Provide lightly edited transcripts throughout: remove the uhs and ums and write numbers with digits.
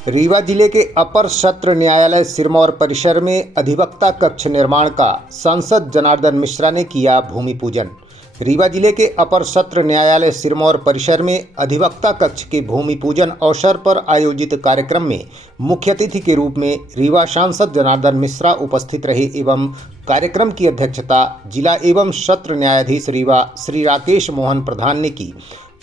रीवा जिले के अपर सत्र न्यायालय सिरमौर परिसर में अधिवक्ता कक्ष निर्माण का सांसद जनार्दन मिश्रा ने किया भूमि पूजन। रीवा जिले के अपर सत्र न्यायालय सिरमौर परिसर में अधिवक्ता कक्ष के भूमि पूजन अवसर पर आयोजित कार्यक्रम में मुख्य अतिथि के रूप में रीवा सांसद जनार्दन मिश्रा उपस्थित रहे एवं कार्यक्रम की अध्यक्षता जिला एवं सत्र न्यायाधीश रीवा श्री राकेश मोहन प्रधान ने की।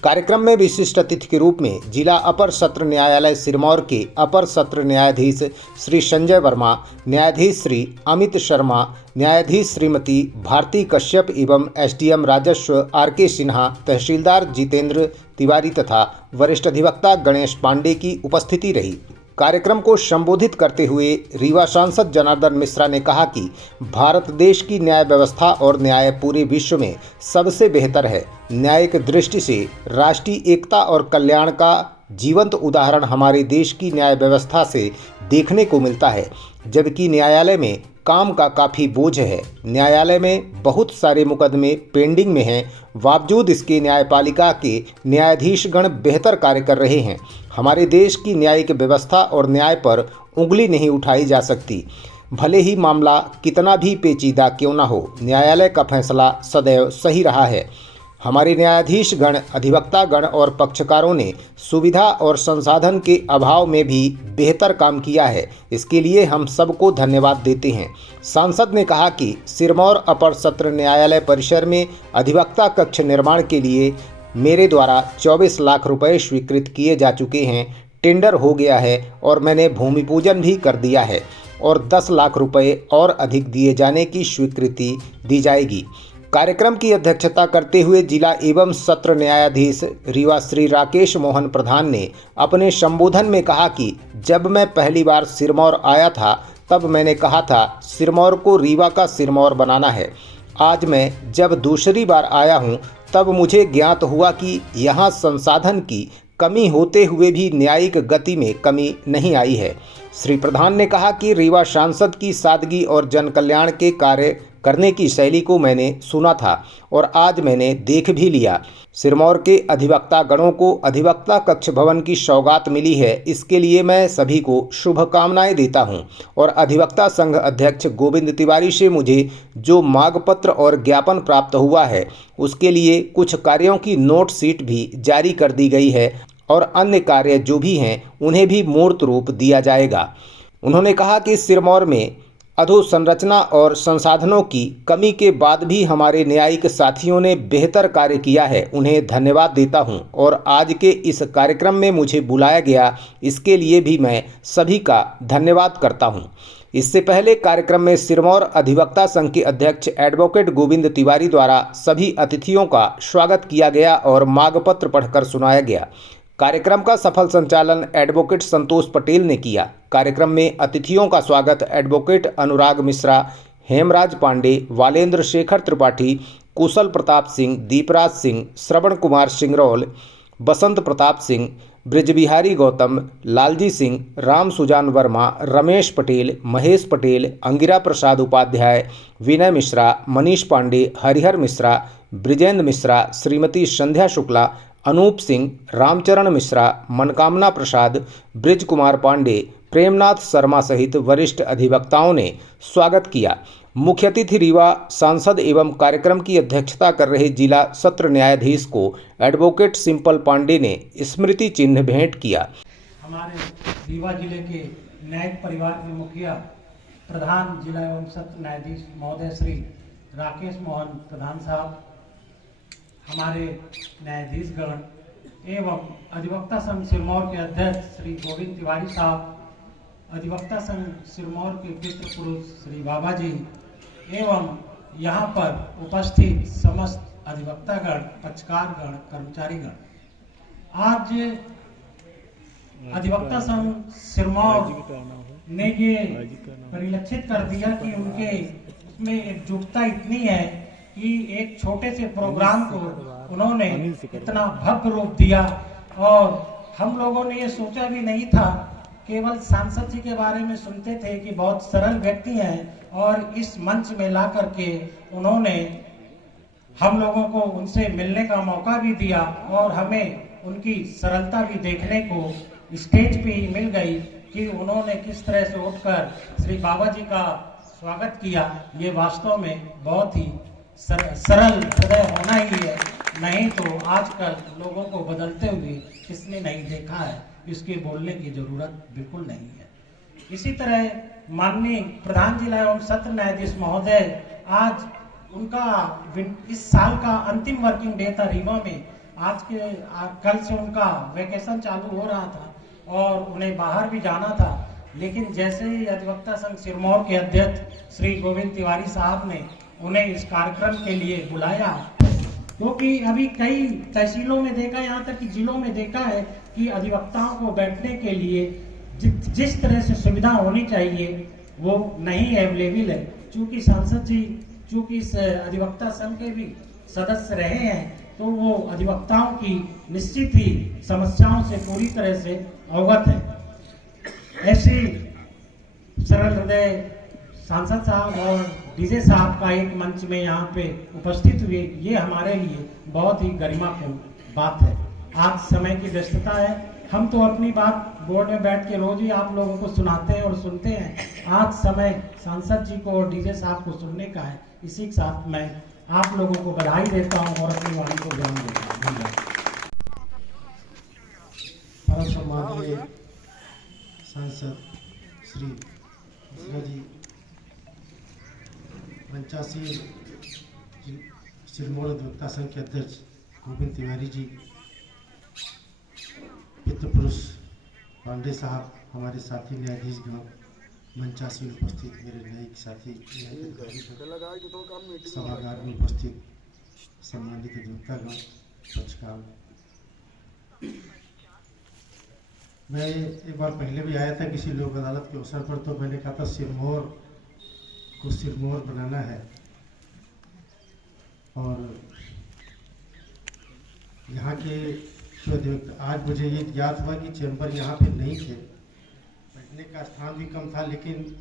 कार्यक्रम में विशिष्ट अतिथि के रूप में जिला अपर सत्र न्यायालय सिरमौर के अपर सत्र न्यायाधीश श्री संजय वर्मा, न्यायाधीश श्री अमित शर्मा, न्यायाधीश श्रीमती भारती कश्यप एवं एसडीएम राजस्व आर.के. सिन्हा, तहसीलदार जितेंद्र तिवारी तथा वरिष्ठ अधिवक्ता गणेश पांडे की उपस्थिति रही। कार्यक्रम को संबोधित करते हुए रीवा सांसद जनार्दन मिश्रा ने कहा कि भारत देश की न्याय व्यवस्था और न्याय पूरे विश्व में सबसे बेहतर है। न्यायिक दृष्टि से राष्ट्रीय एकता और कल्याण का जीवंत उदाहरण हमारे देश की न्याय व्यवस्था से देखने को मिलता है, जबकि न्यायालय में काम का काफ़ी बोझ है। न्यायालय में बहुत सारे मुकदमे पेंडिंग में हैं, बावजूद इसके न्यायपालिका के न्यायाधीशगण बेहतर कार्य कर रहे हैं। हमारे देश की न्यायिक व्यवस्था और न्याय पर उंगली नहीं उठाई जा सकती, भले ही मामला कितना भी पेचीदा क्यों न हो। न्यायालय का फैसला सदैव सही रहा है। हमारे न्यायाधीशगण, अधिवक्तागण और पक्षकारों ने सुविधा और संसाधन के अभाव में भी बेहतर काम किया है। इसके लिए हम सबको धन्यवाद देते हैं। सांसद ने कहा कि सिरमौर अपर सत्र न्यायालय परिसर में अधिवक्ता कक्ष निर्माण के लिए मेरे द्वारा 24 लाख रुपए स्वीकृत किए जा चुके हैं। टेंडर हो गया है और मैंने भूमि पूजन भी कर दिया है और 10 लाख रुपए और अधिक दिए जाने की स्वीकृति दी जाएगी। कार्यक्रम की अध्यक्षता करते हुए जिला एवं सत्र न्यायाधीश रीवा श्री राकेश मोहन प्रधान ने अपने संबोधन में कहा कि जब मैं पहली बार सिरमौर आया था तब मैंने कहा था सिरमौर को रीवा का सिरमौर बनाना है। आज मैं जब दूसरी बार आया हूं तब मुझे ज्ञात हुआ कि यहाँ संसाधन की कमी होते हुए भी न्यायिक गति में कमी नहीं आई है। श्री प्रधान ने कहा कि रीवा सांसद की सादगी और जन कल्याण के कार्य करने की शैली को मैंने सुना था और आज मैंने देख भी लिया। सिरमौर के अधिवक्ता गणों को अधिवक्ता कक्ष भवन की सौगात मिली है। इसके लिए मैं सभी को शुभकामनाएं देता हूं और अधिवक्ता संघ अध्यक्ष गोविंद तिवारी से मुझे जो मांगपत्र और ज्ञापन प्राप्त हुआ है उसके लिए कुछ कार्यों की नोट शीट भी जारी कर दी गई है और अन्य कार्य जो भी हैं उन्हें भी मूर्त रूप दिया जाएगा। उन्होंने कहा कि सिरमौर में अधोसंरचना और संसाधनों की कमी के बाद भी हमारे न्यायिक साथियों ने बेहतर कार्य किया है। उन्हें धन्यवाद देता हूं और आज के इस कार्यक्रम में मुझे बुलाया गया, इसके लिए भी मैं सभी का धन्यवाद करता हूं। इससे पहले कार्यक्रम में सिरमौर अधिवक्ता संघ के अध्यक्ष एडवोकेट गोविंद तिवारी द्वारा सभी अतिथियों का स्वागत किया गया और मांगपत्र पढ़कर सुनाया गया। कार्यक्रम का सफल संचालन एडवोकेट संतोष पटेल ने किया। कार्यक्रम में अतिथियों का स्वागत एडवोकेट अनुराग मिश्रा, हेमराज पांडे, वालेंद्र शेखर त्रिपाठी, कुशल प्रताप सिंह, दीपराज सिंह, श्रवण कुमार सिंगरौल, बसंत प्रताप सिंह, ब्रिजबिहारी गौतम, लालजी सिंह, राम सुजान वर्मा, रमेश पटेल, महेश पटेल, अंगिरा प्रसाद उपाध्याय, विनय मिश्रा, मनीष पांडे, हरिहर मिश्रा, ब्रिजेंद्र मिश्रा, श्रीमती संध्या शुक्ला, अनूप सिंह, रामचरण मिश्रा, मनकामना प्रसाद, ब्रिज कुमार पांडे, प्रेमनाथ शर्मा सहित वरिष्ठ अधिवक्ताओं ने स्वागत किया। मुख्य अतिथि रीवा सांसद एवं कार्यक्रम की अध्यक्षता कर रहे जिला सत्र न्यायाधीश को एडवोकेट सिंपल पांडे ने स्मृति चिन्ह भेंट किया। हमारे रीवा जिले के न्यायिक परिवार के मुखिया प्रधान जिला एवं सत्र न्यायाधीश महोदय श्री राकेश मोहन प्रधान साहब, हमारे न्यायाधीशगण एवं अधिवक्ता संघ सिरमौर के अध्यक्ष श्री गोविंद तिवारी साहब, अधिवक्ता संघ सिरमौर के पितृ पुरुष श्री बाबा जी एवं यहाँ पर उपस्थित समस्त अधिवक्तागण, पक्षकारगण, कर्मचारीगण, आज अधिवक्ता संघ सिरमौर ने ये परिलक्षित कर दिया कि उनके उसमें एकजुटता इतनी है कि एक छोटे से प्रोग्राम को उन्होंने इतना भव्य रूप दिया और हम लोगों ने ये सोचा भी नहीं था। केवल सांसद जी के बारे में सुनते थे कि बहुत सरल व्यक्ति हैं और इस मंच में ला करके उन्होंने हम लोगों को उनसे मिलने का मौका भी दिया और हमें उनकी सरलता भी देखने को स्टेज पे ही मिल गई कि उन्होंने किस तरह से उठकर श्री बाबा जी का स्वागत किया। ये वास्तव में बहुत ही सरल हृदय होना ही है, नहीं तो आजकल लोगों को बदलते हुए किसने नहीं देखा है, इसके बोलने की जरूरत बिल्कुल नहीं है। इसी तरह माननीय प्रधान जिला एवं सत्र न्यायाधीश महोदय, आज उनका इस साल का अंतिम वर्किंग डे था रीवा में। कल से उनका वैकेशन चालू हो रहा था और उन्हें बाहर भी जाना था, लेकिन जैसे ही अधिवक्ता संघ सिरमौर के अध्यक्ष श्री गोविंद तिवारी साहब ने उन्हें इस कार्यक्रम के लिए बुलाया, क्योंकि अभी कई तहसीलों में देखा, यहाँ तक कि जिलों में देखा है कि अधिवक्ताओं को बैठने के लिए जिस तरह से सुविधा होनी चाहिए वो नहीं अवेलेबल है। चूंकि सांसद जी चूंकि इस अधिवक्ता संघ के भी सदस्य रहे हैं, तो वो अधिवक्ताओं की निश्चित ही समस्याओं से पूरी तरह से अवगत है। ऐसी सरल हृदय सांसद साहब और डीजे साहब का एक मंच में यहाँ पे उपस्थित हुए, ये हमारे लिए बहुत ही गरिमापूर्ण बात है। आज समय की व्यस्तता है, हम तो अपनी बात बोर्ड में बैठ के रोज ही आप लोगों को सुनाते हैं और सुनते हैं। आज समय सांसद जी को और डीजे साहब को सुनने का है। इसी के साथ मैं आप लोगों को बधाई देता हूं और अपनी वाणी को ज्ञान देता हूं। धन्यवाद। परम सम्माननीय सांसद श्री मिश्रा जी, पंचासी सिरमौर अधिवक्ता संघ के अध्यक्ष गोविंद तिवारी जी, पितृ पुरुष पांडे साहब, हमारे साथी न्यायाधीश गण, मंचासी में उपस्थित मेरे न्यायिक साथी सभागार में उपस्थित सम्मानित अधिवक्तागण, पक्षकार। मैं एक बार पहले भी आया था किसी लोक अदालत के अवसर पर, तो मैंने कहा था सिरमौर को सिरमौर बनाना है, और यहाँ के जो अधिवक्ता, आज मुझे ये ज्ञात हुआ कि चैम्बर यहाँ पे नहीं थे, बैठने का स्थान भी कम था, लेकिन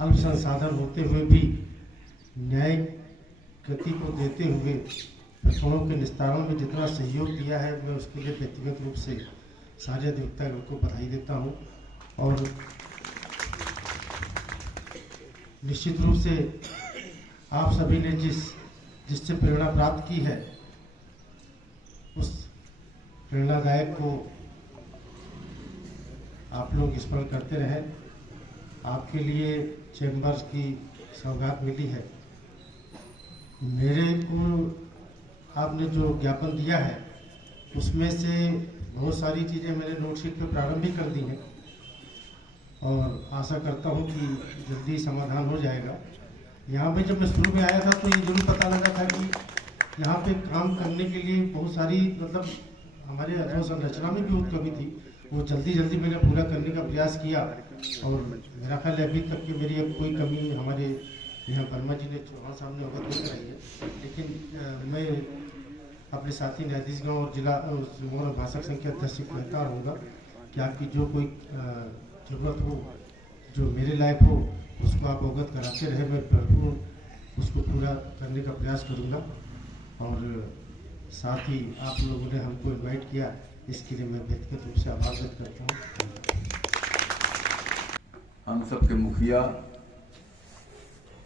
अल्प संसाधन होते हुए भी न्यायिक गति को देते हुए प्रकरणों के निस्तारण में जितना सहयोग दिया है, मैं उसके लिए व्यक्तिगत रूप से सारे अधिवक्तागण को बधाई देता हूँ। और निश्चित रूप से आप सभी ने जिससे प्रेरणा प्राप्त की है, उस प्रेरणादायक को आप लोग स्मरण करते रहें। आपके लिए चैम्बर्स की सौगात मिली है। मेरे को आपने जो ज्ञापन दिया है, उसमें से बहुत सारी चीज़ें मैंने नोटशीट पे प्रारंभ भी कर दी हैं, और आशा करता हूं कि जल्दी समाधान हो जाएगा। यहाँ पे जब मैं शुरू में आया था तो ये जरूर पता लगा था कि यहाँ पे काम करने के लिए बहुत सारी, मतलब हमारे अधोसंरचना में भी बहुत कमी थी। वो जल्दी मैंने पूरा करने का प्रयास किया, और मेरा ख्याल है अभी तक कि मेरी अब कोई कमी हमारे यहाँ वर्मा जी ने चौहान साहब ने अवगत नहीं कराई है। लेकिन मैं अपने साथी न्यायाधीशगण और जिला सिरमौर भाषक संघ के अध्यक्ष से कहता रहूँगा कि आपकी जो कोई जरूरत हो, जो मेरे लायक हो, उसको आप अवगत कराते रहे। मैं भरपूर उसको पूरा करने का प्रयास करूँगा। और साथ ही आप लोगों ने हमको इनवाइट किया, इसके लिए मैं व्यक्तिगत रूप से आभार व्यक्त करता हूँ। हम सबके मुखिया,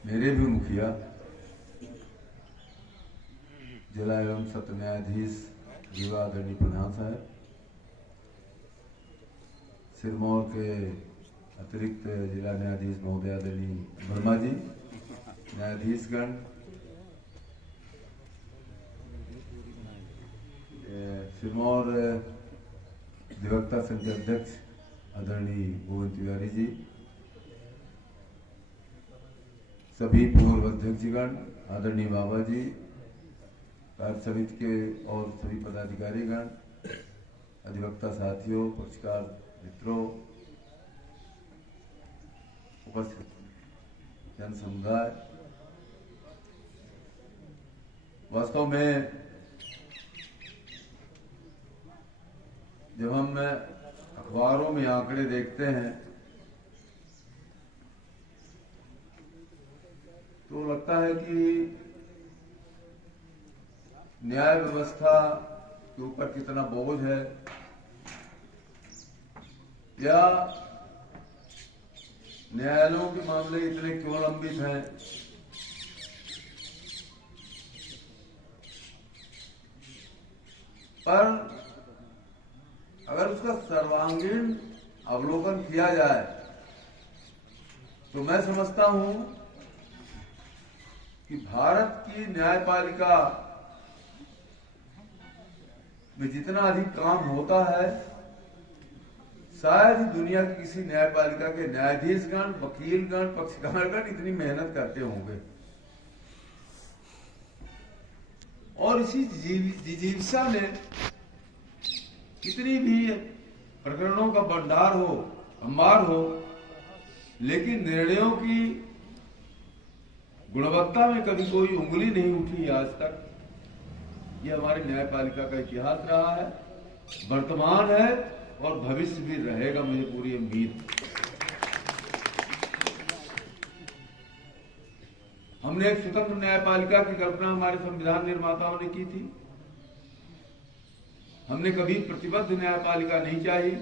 मेरे भी मुखिया, जिला एवं सत्र न्यायाधीश रीवा आदरणीय प्रधान साहब, सिरमौर के अतिरिक्त जिला न्यायाधीश महोदय आदरणीय वर्मा जी, न्यायाधीशगण, सिरमौर अधिवक्ता संघ के अध्यक्ष आदरणीय गोविंद तिवारी जी, सभी पूर्व अध्यक्षगण, आदरणीय बाबा जी, कार्य समिति के और सभी पदाधिकारीगण, अधिवक्ता साथियों, पक्षकार मित्रों, उपस्थित जन समुदाय, वास्तव में जब हम अखबारों में आंकड़े देखते हैं तो लगता है कि न्याय व्यवस्था के के ऊपर कितना बोझ है, या न्यायालयों के मामले इतने क्यों लंबित हैं, पर अगर उसका सर्वांगीण अवलोकन किया जाए तो मैं समझता हूं कि भारत की न्यायपालिका में जितना अधिक काम होता है, शायद ही दुनिया की किसी न्यायपालिका के न्यायाधीशगण, वकीलगण, पक्षकारगण इतनी मेहनत करते होंगे। और इसी जिजीविषा में कितनी भी प्रकरणों का भंडार हो, अंबार हो, लेकिन निर्णयों की गुणवत्ता में कभी कोई उंगली नहीं उठी आज तक। यह हमारी न्यायपालिका का इतिहास रहा है, वर्तमान है और भविष्य भी रहेगा, मुझे पूरी उम्मीद। हमने एक स्वतंत्र न्यायपालिका की कल्पना हमारे संविधान निर्माताओं ने की थी। हमने कभी प्रतिबद्ध न्यायपालिका नहीं चाही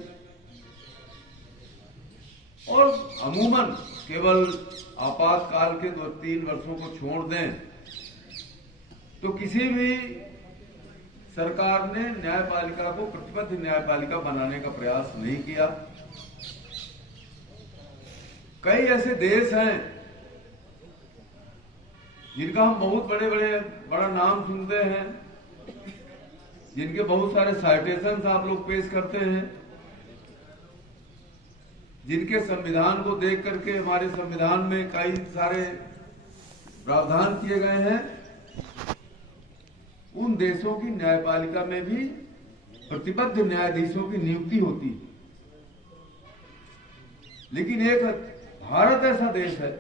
और अमूमन केवल आपातकाल के 2-3 वर्षों को छोड़ दें तो किसी भी सरकार ने न्यायपालिका को प्रतिबद्ध न्यायपालिका बनाने का प्रयास नहीं किया। कई ऐसे देश हैं जिनका हम बहुत बड़ा नाम सुनते हैं, जिनके बहुत सारे साइटेशंस आप लोग पेश करते हैं, जिनके संविधान को देख करके हमारे संविधान में कई सारे प्रावधान किए गए हैं। उन देशों की न्यायपालिका में भी प्रतिबद्ध न्यायाधीशों की नियुक्ति होती है, लेकिन एक भारत ऐसा देश है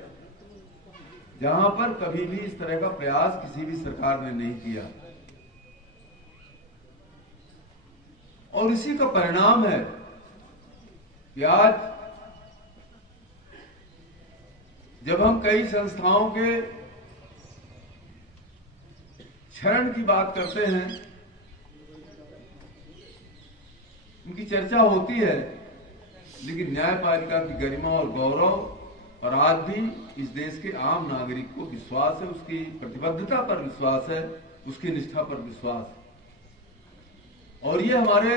जहां पर कभी भी इस तरह का प्रयास किसी भी सरकार ने नहीं किया। और इसी का परिणाम है कि आज जब हम कई संस्थाओं के क्षरण की बात करते हैं, उनकी चर्चा होती है, लेकिन न्यायपालिका की गरिमा और गौरव और आज भी इस देश के आम नागरिक को विश्वास है, उसकी प्रतिबद्धता पर विश्वास है, उसकी निष्ठा पर विश्वास है। और ये हमारे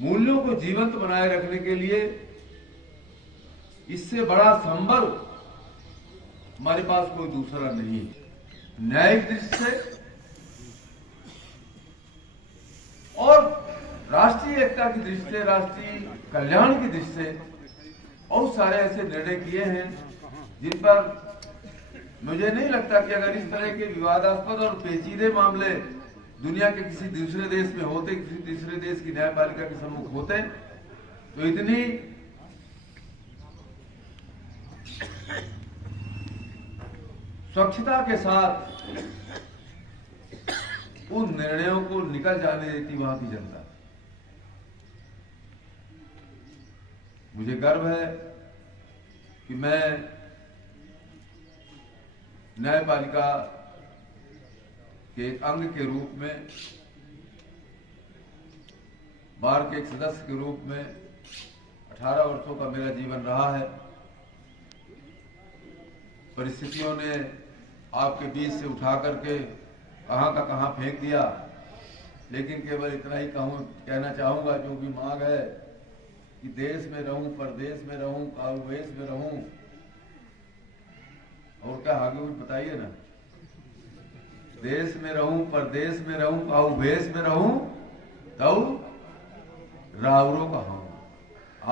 मूल्यों को जीवंत बनाए रखने के लिए इससे बड़ा संबल हमारे पास कोई दूसरा नहीं है। न्यायिक दृष्टि से और राष्ट्रीय एकता की दृष्टि से, राष्ट्रीय कल्याण की दृष्टि से बहुत सारे ऐसे निर्णय किए हैं जिन पर मुझे नहीं लगता कि अगर इस तरह के विवादास्पद और पेचीदे मामले दुनिया के किसी दूसरे देश में होते, किसी दूसरे देश की न्यायपालिका के सम्मुख होते, तो इतनी स्वच्छता के साथ उन निर्णयों को निकल जाने देती वहां की जनता। मुझे गर्व है कि मैं न्यायपालिका के एक अंग के रूप में, बार के एक सदस्य के रूप में 18 वर्षों का मेरा जीवन रहा है। परिस्थितियों ने आपके बीच से उठा करके कहां का कहां फेंक दिया, लेकिन केवल इतना ही कहना चाहूंगा, जो भी मांग है कि देश में रहूं, परदेश में रहूं, कालवेश में रहूं, और क्या आगे कुछ बताइए ना। देश में रहूं, परदेश में रहूं, कालवेश में रहूं, तो रावरों का हूं,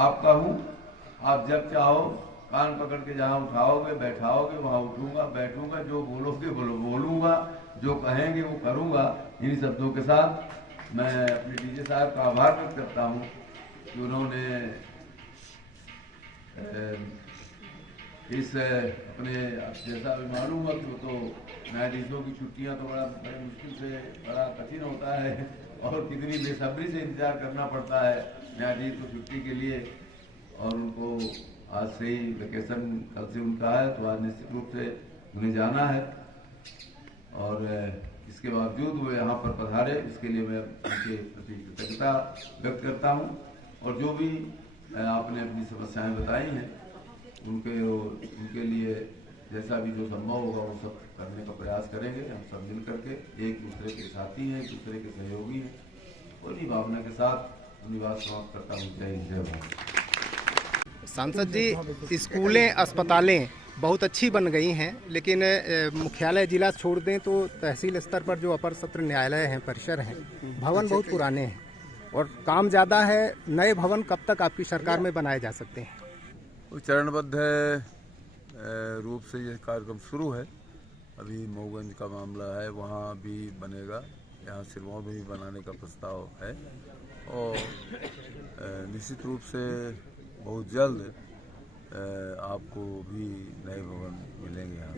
आपका हूं। आप जब चाहो कान पकड़ के जहां उठाओगे, बैठाओगे, वहां उठूंगा, बैठूंगा, जो बोलोगे बोलूंगा, जो कहेंगे वो करूंगा। इन्हीं शब्दों के साथ मैं अपने डीजे साहब का आभार व्यक्त करता हूं कि उन्होंने इस अपने, जैसा भी मालूम है कि वो तो न्यायाधीशों की छुट्टियां तो बड़े मुश्किल से, बड़ा कठिन होता है और कितनी बेसब्री से इंतजार करना पड़ता है न्यायाधीश को छुट्टी के लिए। और उनको आज से ही वेकेशन कल से उनका है, तो आज निश्चित रूप से उन्हें जाना है। और इसके बावजूद वो यहाँ पर पधारे, इसके लिए मैं उनके प्रति कृतज्ञता व्यक्त करता हूँ। और जो भी आपने अपनी समस्याएं बताई हैं उनके लिए जैसा भी जो संभव होगा वो सब करने का प्रयास करेंगे। हम सब मिल करके एक दूसरे के साथी हैं, एक दूसरे के सहयोगी हैं और इन्हीं भावना के साथ धन्यवाद समाप्त करता हूँ। जय हिंद, जय भारत। सांसद जी, स्कूलें अस्पतालें बहुत अच्छी बन गई हैं, लेकिन मुख्यालय जिला छोड़ दें तो तहसील स्तर पर जो अपर सत्र न्यायालय हैं, परिसर हैं, भवन बहुत पुराने हैं और काम ज़्यादा है। नए भवन कब तक आपकी सरकार में बनाए जा सकते हैं? चरणबद्ध रूप से ये कार्यक्रम शुरू है। अभी मऊगंज का मामला है, वहाँ भी बनेगा, यहाँ सिरमौर में भी बनाने का प्रस्ताव है और निश्चित रूप से बहुत जल्द आपको भी नए भवन मिलेंगे यहाँ।